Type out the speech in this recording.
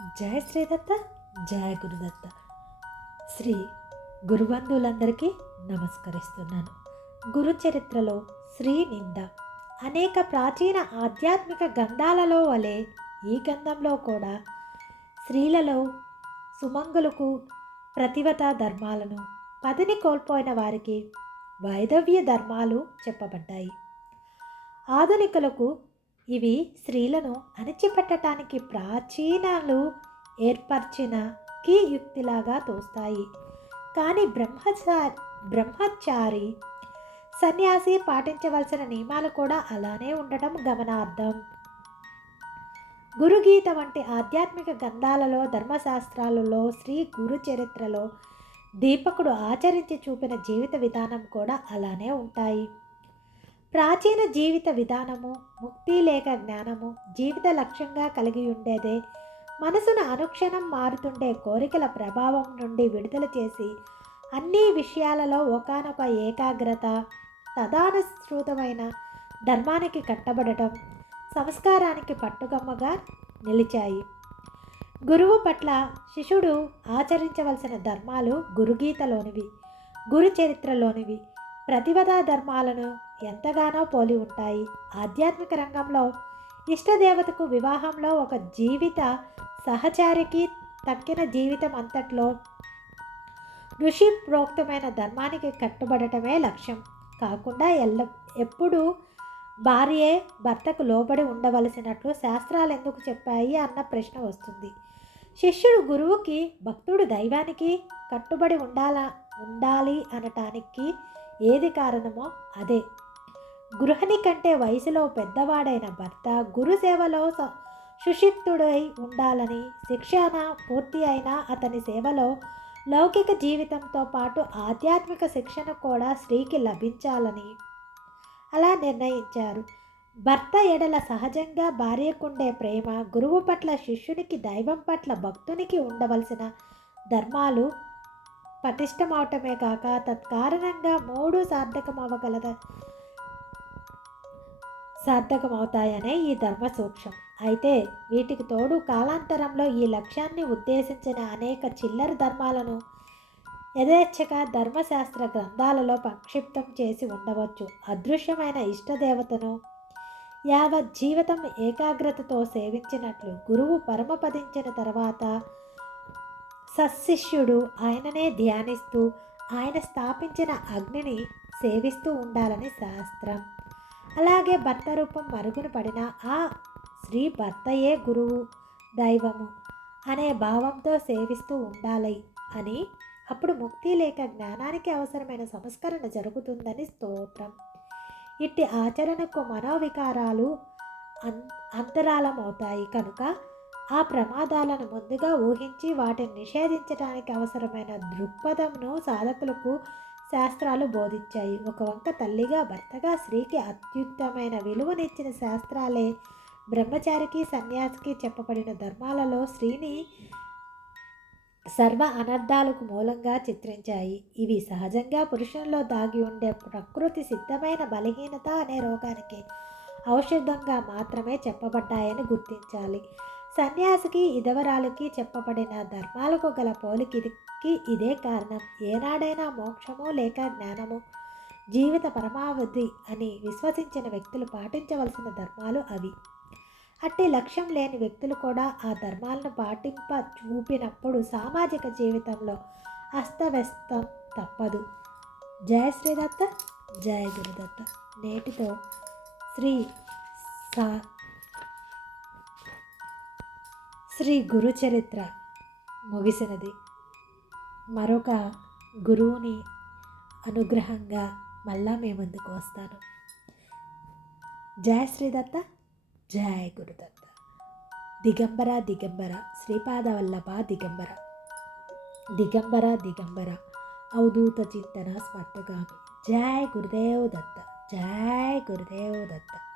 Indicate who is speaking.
Speaker 1: జయ శ్రీదత్త జయ గురుదత్త. శ్రీ గురుబంధువులందరికీ నమస్కరిస్తున్నాను. గురు చరిత్రలో శ్రీ నింద అనేక ప్రాచీన ఆధ్యాత్మిక గంధాలలో వలె ఈ గంధంలో కూడా స్త్రీలలో సుమంగులకు ప్రతివత ధర్మాలను పదిని కోల్పోయిన వారికి వైదవ్య ధర్మాలు చెప్పబడ్డాయి. ఆధునికులకు ఇవి స్త్రీలను అణిచిపెట్టడానికి ప్రాచీనాలు ఏర్పరిచిన కీ యుక్తిలాగా తోస్తాయి. కానీ బ్రహ్మచారి బ్రహ్మచారి సన్యాసి పాటించవలసిన నియమాలు కూడా అలానే ఉండటం గమనార్థం గురుగీత వంటి ఆధ్యాత్మిక గ్రంథాలలో ధర్మశాస్త్రాలలో శ్రీ గురు చరిత్రలో దీపకుడు ఆచరించి చూపిన జీవిత విధానం కూడా అలానే ఉంటాయి. ప్రాచీన జీవిత విధానము ముక్తి లేక జ్ఞానము జీవిత లక్ష్యంగా కలిగి ఉండేదే. మనసును అనుక్షణం మారుతుండే కోరికల ప్రభావం నుండి విడుదల చేసి అన్ని విషయాలలో ఒకనొక ఏకాగ్రత తదానుసృతమైన ధర్మానికి కట్టబడటం సంస్కారానికి పట్టుగమ్మగా నిలిచాయి. గురువు పట్ల శిష్యుడు ఆచరించవలసిన ధర్మాలు గురుగీతలోనివి గురు చరిత్రలోనివి ప్రతిపదా ధర్మాలను ఎంతగానో పోలి ఉంటాయి. ఆధ్యాత్మిక రంగంలో ఇష్టదేవతకు వివాహంలో ఒక జీవిత సహచారికి తక్కిన జీవితం అంతట్లో ఋషి ప్రోక్తమైన ధర్మానికి కట్టుబడటమే లక్ష్యం. కాకుండా ఎల్ల ఎప్పుడు భార్యే భర్తకు లోబడి ఉండవలసినట్లు శాస్త్రాలు ఎందుకు చెప్పాయి అన్న ప్రశ్న వస్తుంది. శిష్యుడు గురువుకి భక్తుడు దైవానికి కట్టుబడి ఉండాల ఉండాలి అనటానికి ఏది కారణమో అదే. గృహిణి కంటే వయసులో పెద్దవాడైన భర్త గురు సేవలో ఉండాలని శిక్షణ పూర్తి అయిన అతని సేవలో లౌకిక జీవితంతో పాటు ఆధ్యాత్మిక శిక్షణ కూడా స్త్రీకి లభించాలని అలా నిర్ణయించారు. భర్త ఎడల సహజంగా భార్యకుండే ప్రేమ గురువు పట్ల శిష్యునికి దైవం పట్ల భక్తునికి ఉండవలసిన ధర్మాలు పటిష్టమవటమే కాక తత్కారణంగా మూడు సార్థకమవగలద సార్థకమవుతాయనే ఈ ధర్మ సూక్ష్మం అయితే వీటికి తోడు కాలాంతరంలో ఈ లక్ష్యాన్ని ఉద్దేశించిన అనేక చిల్లర ధర్మాలను యథేచ్ఛగా ధర్మశాస్త్ర గ్రంథాలలో సంక్షిప్తం చేసి ఉండవచ్చు. అదృశ్యమైన ఇష్టదేవతను యావత్ జీవితం ఏకాగ్రతతో సేవించినట్లు గురువు పరమపదించిన తర్వాత సశిష్యుడు ఆయననే ధ్యానిస్తూ ఆయన స్థాపించిన అగ్నిని సేవిస్తూ ఉండాలని శాస్త్రం. అలాగే భర్త రూపం మరుగున పడిన ఆ శ్రీ భర్తయే గురువు దైవము అనే భావంతో సేవిస్తూ ఉండాలి అని అప్పుడు ముక్తి లేక జ్ఞానానికి అవసరమైన సంస్కరణ జరుగుతుందని స్తోత్రం. ఇట్టి ఆచరణకు మనోవికారాలు అన్ అంతరాలమవుతాయి. కనుక ఆ ప్రమాదాలను ముందుగా ఊహించి వాటిని నిషేధించడానికి అవసరమైన దృక్పథంను సాధకులకు శాస్త్రాలు బోధించాయి. ఒక వంక తల్లిగా భర్తగా స్త్రీకి అత్యుత్తమైన విలువనిచ్చిన శాస్త్రాలే బ్రహ్మచారికి సన్యాసికి చెప్పబడిన ధర్మాలలో స్త్రీని సర్వ అనర్థాలకు మూలంగా చిత్రించాయి. ఇవి సహజంగా పురుషుల్లో దాగి ఉండే ప్రకృతి సిద్ధమైన బలహీనత అనే రోగానికి ఔషధంగా మాత్రమే చెప్పబడ్డాయని గుర్తించాలి. సన్యాసికి ఇదవరాలకి చెప్పబడిన ధర్మాలకు గల పోలికి ఇదే కారణం. ఏనాడైనా మోక్షము లేక జ్ఞానము జీవిత పరమావధి అని విశ్వసించిన వ్యక్తులు పాటించవలసిన ధర్మాలు అవి. అట్టి లక్ష్యం లేని వ్యక్తులు కూడా ఆ ధర్మాలను పాటింప చూపినప్పుడు సామాజిక జీవితంలో అస్తవ్యస్తం తప్పదు. జయ శ్రీదత్త జయ గురుదత్త. నేటితో శ్రీ సా శ్రీ గురు చరిత్ర ముగిసినది. మరొక గురువుని అనుగ్రహంగా మళ్ళా మీ ముందుకు వస్తాను. జయ శ్రీదత్త జయ గురుదత్త. దిగంబర దిగంబర శ్రీపాద వల్లభ దిగంబర. దిగంబర దిగంబర. అవధూత చింతన స్మర్తగామి జయ గురుదేవ్ దత్త జయ గురుదేవ్ దత్త.